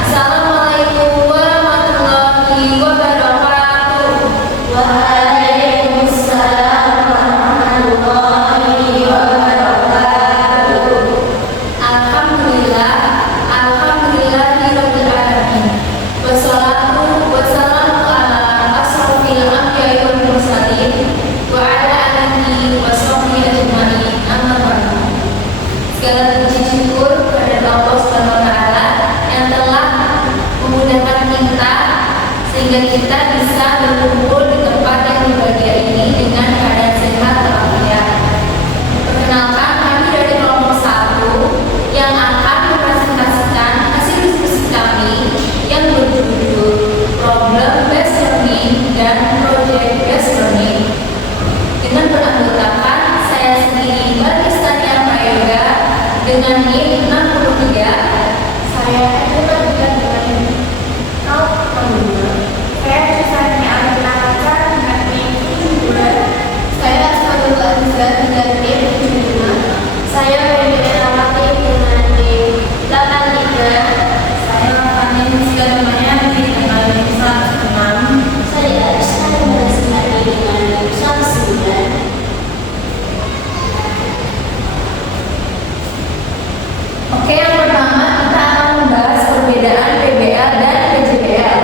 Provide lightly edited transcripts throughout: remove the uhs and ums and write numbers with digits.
Assalamualaikum warahmatullahi wabarakatuh. Waalaikumsalam warahmatullahi wabarakatuh. Alhamdulillahirabbil alamin. Wassalatu wassalamu ala asrofil anbiya'i wal mursalin wa ala alihi wa sahbihi ajma'in. Amma ba'du. Segala puji syukur kepada Allah Subhanahu wa taala yang telah memudahkan kita sehingga kita bisa berkumpul di tempat yang berbahagia ini dengan keadaan sehat walafiat. Perkenalkan, kami dari kelompok 1 yang akan mempresentasikan hasil diskusi kami yang berjudul Problem Based Learning dan Project Based Learning dengan beranggotakan saya sendiri Mbak Kristania Prayoga dengan NIM 63. Saya juga dengan NIM 062. Saya Susanti Alifanaca dengan NIM 72. Saya Asmaul Azizah dengan NIM 75. Saya Wendy Rawati dengan NIM 83. Saya Fani Sigamanya dengan NIM 106. Saya Aisyah Barasari dengan NIM 109. Oke, yang pertama kita akan membahas perbedaan PBL dan PJBL.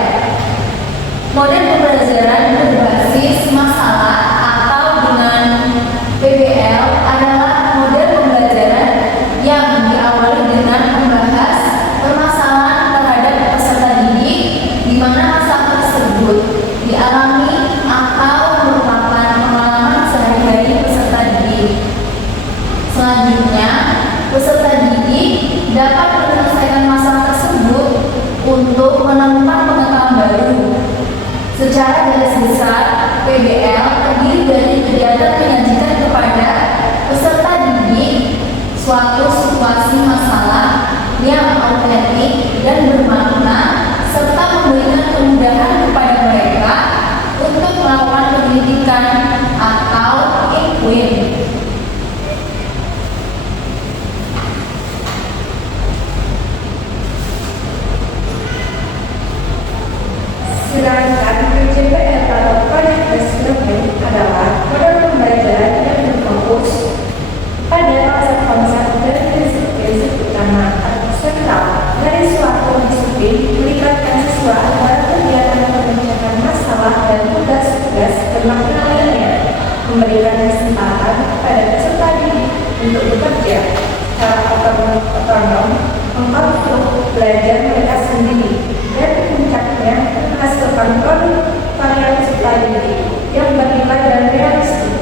Model pembelajaran berbasis masalah atau dengan PBL adalah model pembelajaran yang diawali dengan membahas permasalahan terhadap peserta didik di mana masalah tersebut dialami atau merupakan pengalaman sehari-hari peserta didik. Selanjutnya, peserta didik dapat menyelesaikan masalah tersebut untuk menemukan pengetahuan baru. Secara garis besar, PBL terdiri dari kegiatan menyajikan kepada peserta didik suatu situasi masalah yang autentik dan bermakna serta memberikan kemudahan kepada mereka untuk melakukan pendidikan atau IQUIN. Sedangkan PJBL atau Project Based Learning adalah model pembelajaran yang berfokus pada konsep-konsep dan prinsip-prinsip utama atau sentral dari suatu disiplin, melibatkan siswa antara kegiatan memecahkan masalah dan tugas-tugas bermakna lainnya, memberikan kesempatan kepada peserta didik untuk bekerja secara otonom, mengkonstruk belajar mereka sendiri, dan puncaknya menghasilkan produk karya peserta didik yang bernilai dan realistik.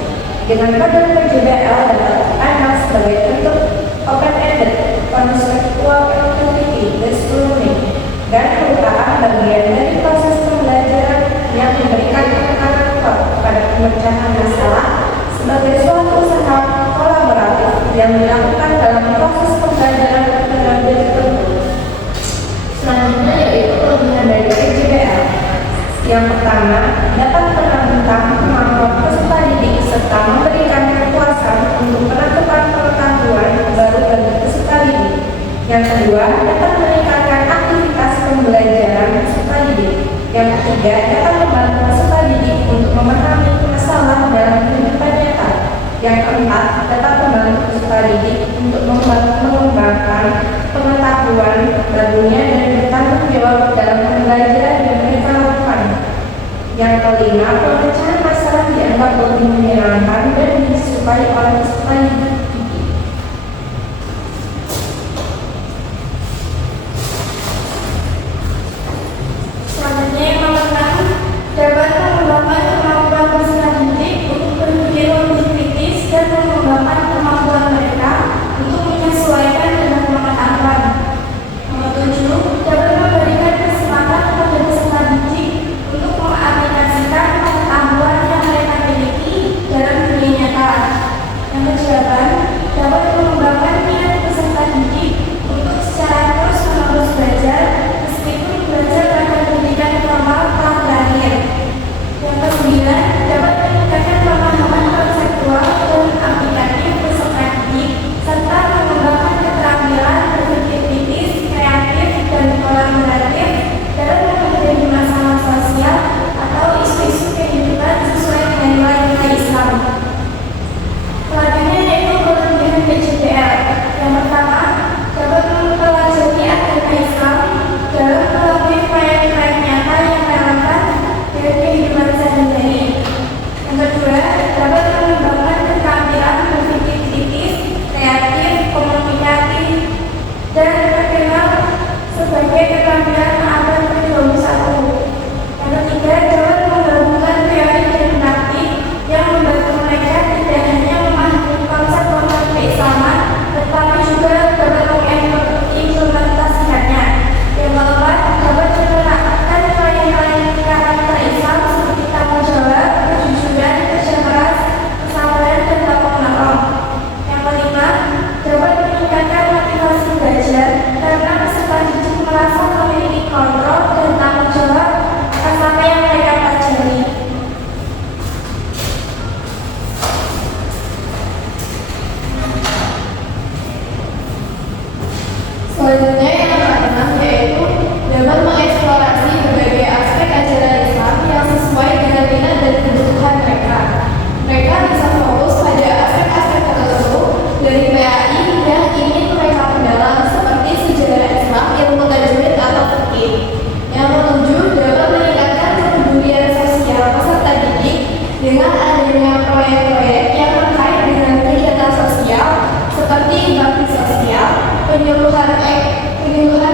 Dengan model PJBL dapat dipandang sebagai bentuk open-ended conceptual activity based learning dan merupakan bagian dari proses pembelajaran yang memberikan penekanan kuat pada pemecahan masalah sebagai suatu usaha kolaboratif yang dilakukan dalam proses pembelajaran metode tertentu. Selanjutnya yaitu kelebihan dari PJBL. Yang pertama, dapat menambah kemampuan peserta didik serta memberikan kepuasan untuk penangkapan pengetahuan baru bagi peserta didik. Yang kedua, dapat meningkatkan aktivitas pembelajaran peserta didik. Yang ketiga, dapat membantu peserta didik untuk memahami masalah dalam kehidupan nyata. Yang keempat, dapat membantu peserta didik untuk mengembangkan pengetahuan barunya dan bertanggung jawab dalam pembelajaran yang mereka lakukan. Yang kelima, pemecahan masalah dianggap lebih menyenangkan dan disukai oleh peserta didik. Selanjutnya yang nomor 6, dapat mengembangkan kemampuan peserta didik untuk berpikir lebih kritis dan mengembangkan kemampuan mereka untuk menyesuaikan dengan pengetahuan. dan terkenal sebagai keterampilan abad ke-21. Yang ketiga, dapat menggabungkan teori dan praktik yang membantu mereka tidak hanya memahami konsep-konsep keislaman, tetapi juga dapat mengimplementasikannya. Yang keempat, dapat menerapkan nilai-nilai karakter Islam seperti tanggung jawab, kejujuran, kerja keras, kesabaran, dan tolong menolong. Yang kelima, dapat meningkatkan motivasi belajar karena peserta didik merasa memiliki kontrol dan tanggung jawab atas apa yang mereka pelajari. Selanjutnya yang keenam yaitu dapat mengeksplorasi berbagai aspek ajaran Islam yang sesuai dengan minat dan kebutuhan mereka. Mereka bisa fokus pada aspek-aspek tertentu dari PAI yang ingin mereka perdalam seperti sejarah Islam, ilmu tajwid atau fikih. Yang ketujuh, dapat meningkatkan kepedulian sosial peserta didik dengan adanya proyek-proyek yang terkait dengan kegiatan sosial seperti bakti sosial, penyuluhan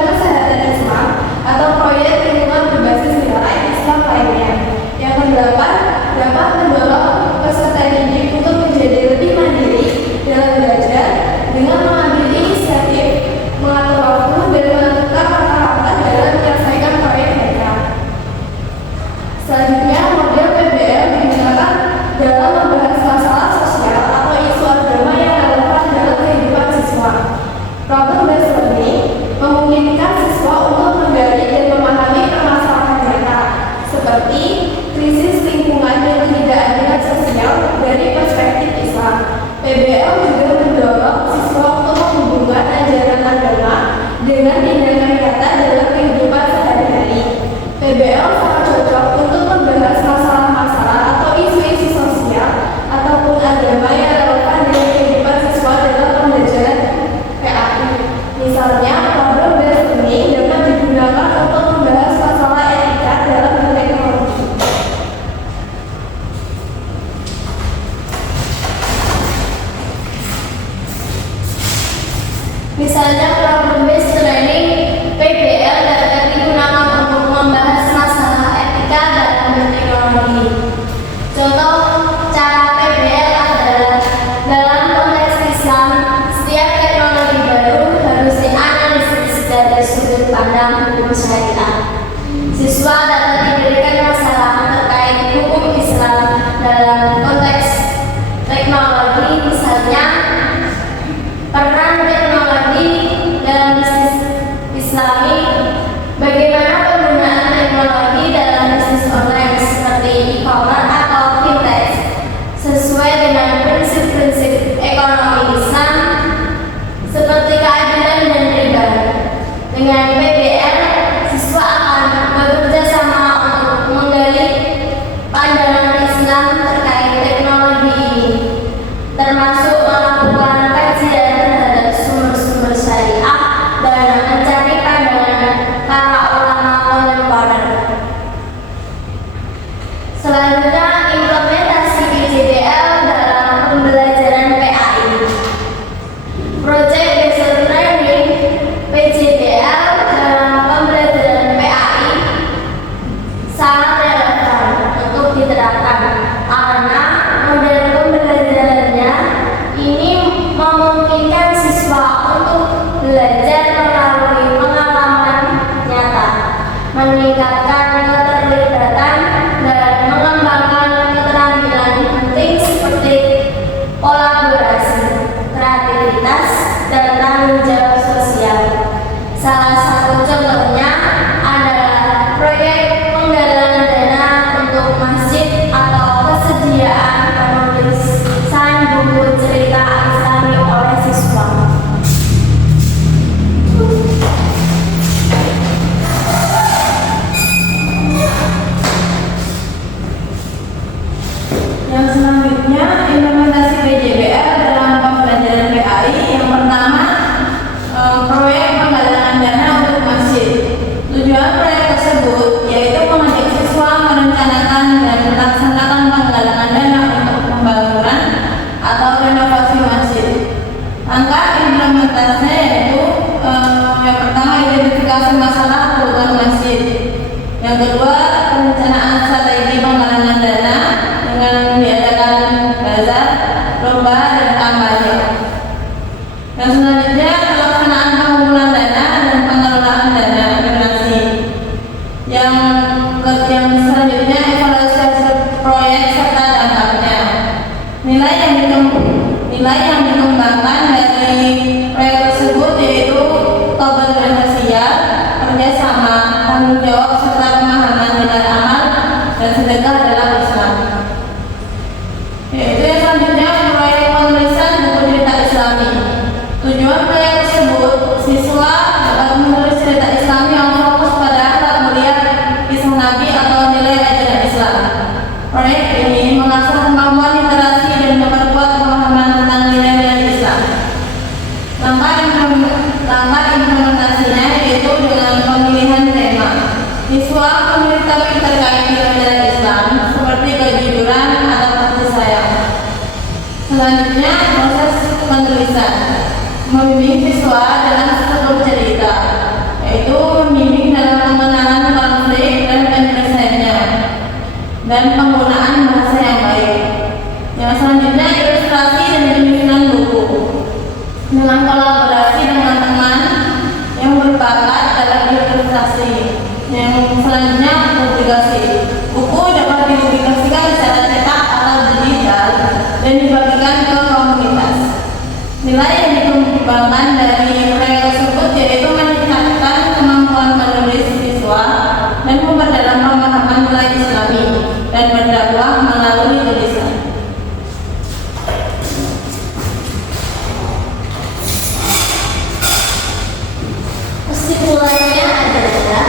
kesehatan Islam, atau proyek lingkungan berbasis nilai Islam lainnya. Yang kedelapan, dapat mendorong peserta didik untuk menjadi lebih mandiri dalam belajar dengan mengambil inisiatif, mengatur waktu, dan menentukan langkah-langkah dalam menyelesaikan proyek mereka. Selanjutnya, model PBL digunakan dalam membahas masalah sosial atau isu agama yang relevan dalam kehidupan siswa. Problem-based learning memungkinkan siswa untuk menggali dan memahami permasalahan mereka, seperti krisis lingkungan dan ketidakadilan sosial dari perspektif Islam. PBL juga mendorong siswa untuk menghubungkan ajaran agama dengan tindakan nyata dalam kehidupan sehari-hari. PBL sangat cocok untuk membahas masalah-masalah atau isu-isu sosial ataupun agama yang relevan dengan kehidupan siswa dalam pembelajaran PAI. Misalnya, problem-based learning dapat digunakan untuk membahas masalah etika dalam berteknologi. Misalnya, problem-based learning PBL dapat digunakan untuk membahas masalah etika dalam berteknologi. Contoh cara PBL adalah dalam konteks Islam, setiap teknologi baru harus dianalisis dari sudut pandang hukum syariah. Siswa dapat diberikan masalah terkait hukum Islam dalam konteks teknologi, misalnya peran teknologi dalam bisnis Islami, bagaimana penggunaan teknologi dalam bisnis online seperti e-commerce atau fintech sesuai dengan prinsip-prinsip ekonomi Islam seperti keadilan dan riba. Dengan PBL, siswa akan bekerja sama untuk menggali pandangan Islam terkait teknologi ini, termasuk melakukan kajian terhadap sumber-sumber syariah dan mencari pandangan para ulama kontemporer. Selanjutnya, implementasi PJDL dalam pembelajaran PAI. Project Based Learning PJDL dalam pembelajaran PAI sangat relevan untuk diterapkan karena model pembelajarannya ini memungkinkan siswa untuk belajar melalui pengalaman nyata, meningkatkan keterlibatan dan mengembangkan keterampilan penting seperti kolaborasi, kreativitas, dan tanggung jawab sosial. Salah satu contohnya adalah proyek penggalangan dana untuk masjid atau kesediaan penulisan buku cerita Islami oleh siswa. Yang selanjutnya, implementasi PJBL dalam pembelajaran PAI. Yang pertama, proyek penggalangan dana untuk masjid. Tujuan proyek tersebut yaitu mengajak siswa merencanakan dan melaksanakan penggalangan dana untuk pembangunan atau renovasi masjid. Langkah implementasinya yaitu bangunan masjid. Yang kedua, perencanaan strategi penggalangan dana dengan diadakan bazar, lomba, dan kampanye. Yang selanjutnya, pelaksanaan pengumpulan dana dan pengelolaan dana donasi. Yang selanjutnya, evaluasi proyek serta dampaknya. Nilai yang dikembangkan dari proyek tersebut yaitu kolaborasi sosial, kerjasama, tanggung jawab, serta pemahaman nilai amal dan sedekah dalam Islam. Yaitu yang selanjutnya, proyek penulisan buku cerita Islami. Tujuan proyek tersebut, siswa dapat menulis cerita Islami yang fokus pada akhlak mulia, kisah Nabi atau nilai ajaran Islam. Proyek ini mengasah kemampuan literasi dan memperkuat pemahaman tentang nilai-nilai Islam. Langkah implementasinya yaitu dengan pemilihan tema. Siswa memilih topik terkait nilai-nilai Islam seperti kejujuran atau kasih sayang. Selanjutnya, proses penulisan. Membimbing siswa dalam struktur cerita, yaitu membimbing dalam pengenalan konflik dan penyelesaiannya, dan penggunaan bahasa yang baik. Yang selanjutnya, ilustrasi dan penyusunan buku dengan kolaborasi dengan teman yang berbakat dalam ilustrasi. Yang selanjutnya, publikasi. Buku dapat dipublikasikan secara cetak atau digital dan dibagikan ke komunitas. Nilai yang dikembangkan dari proyek tersebut yaitu meningkatkan kemampuan menulis siswa dan memperdalam pemahaman nilai Islami dan berdakwah melalui tulisan. Kesimpulannya adalah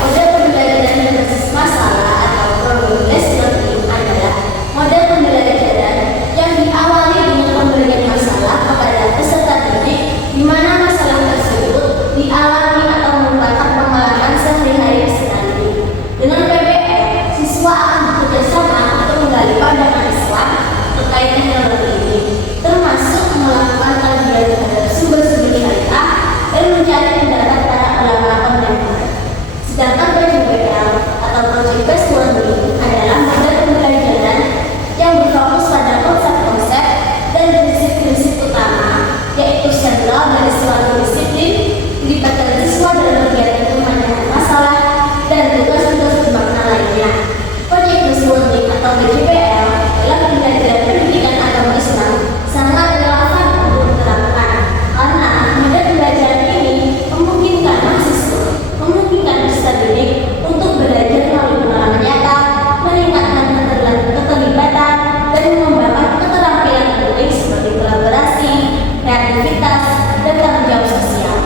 model pembelajaran berbasis masalah atau problem-based learning adalah model pembelajaran yang diawali dengan pemberian masalah kepada peserta didik, di mana masalah tersebut dialami atau merupakan pengalaman sehari-hari peserta didik. Dengan PBL, siswa akan bekerja sama untuk menggali pandangan Islam terkait teknologi ini, termasuk melakukan kajian terhadap sumber-sumber syariah dan mencari pendapat para ulama kontemporer. Sedangkan PJBL atau Project Based Learning adalah model pembelajaran yang berfokus pada konsep-konsep dan prinsip-prinsip utama, yaitu sentral dari suatu disiplin, dilibatkan siswa dalam kegiatan pemecahan masalah dan tugas-tugas bermakna lainnya. Project Based Learning atau PJBL dalam pembelajaran pendidikan agama Islam sangat relevan untuk diterapkan karena model pembelajaran ini memungkinkan peserta didik untuk belajar melalui pengalaman nyata, meningkatkan keterlibatan, dan mengembangkan keterampilan penting seperti kolaborasi, kreativitas, dan tanggung jawab sosial.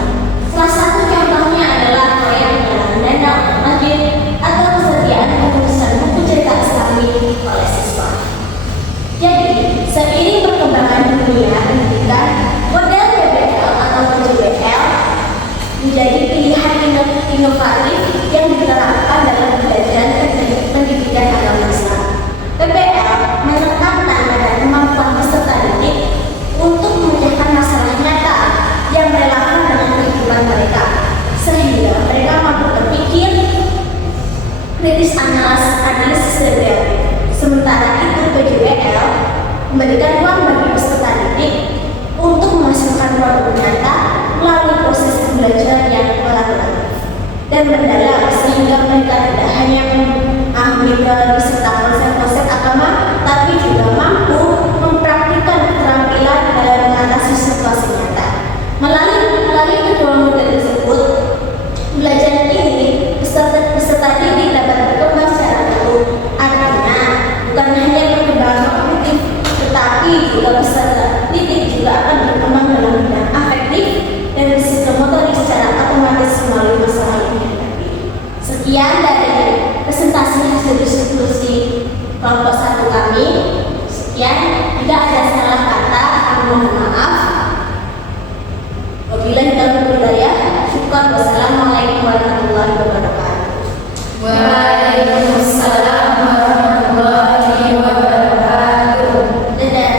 Salah satu contohnya adalah proyek penggalangan dana masjid atau kesediaan penulisan buku cerita Islami oleh siswa. Jadi, seiring perkembangan dunia pendidikan, model PBL atau PJBL menjadi pilihan inovatif yang diterapkan dalam pembelajaran pendidikan agama Islam. PBL menekankan pada kemampuan peserta didik untuk memecahkan masalah nyata yang relevan dengan kehidupan mereka, sehingga mereka mampu berpikir kritis, analisis dan kreatif. Sementara itu, PJBL memberikan ruang bagi peserta didik untuk menghasilkan produk nyata melalui proses pembelajaran yang kolaboratif dan mendalam, sehingga mereka tidak hanya mengambil teori serta konsep-konsep agama, tapi juga mampu mempraktikkan keterampilan dalam mengatasi situasi nyata. Melalui kedua model tersebut, pembelajaran ini peserta didik dapat berkembang secara utuh. Artinya, bukan hanya perkembangan kognitif, tetapi juga peserta didik juga akan berkembang dalam bidang afektif dan psikomotorik secara otomatis melalui masalah yang dihadapi. Sekian dari presentasi hasil diskusi kelompok 1 kami. Sekian, jika ada salah kata, kami mohon maaf. Wabillahi taufiq wal hidayah. Syukur. Wassalamualaikum warahmatullahi wabarakatuh. Waalaikumsalam warahmatullahi wabarakatuh. Dadah.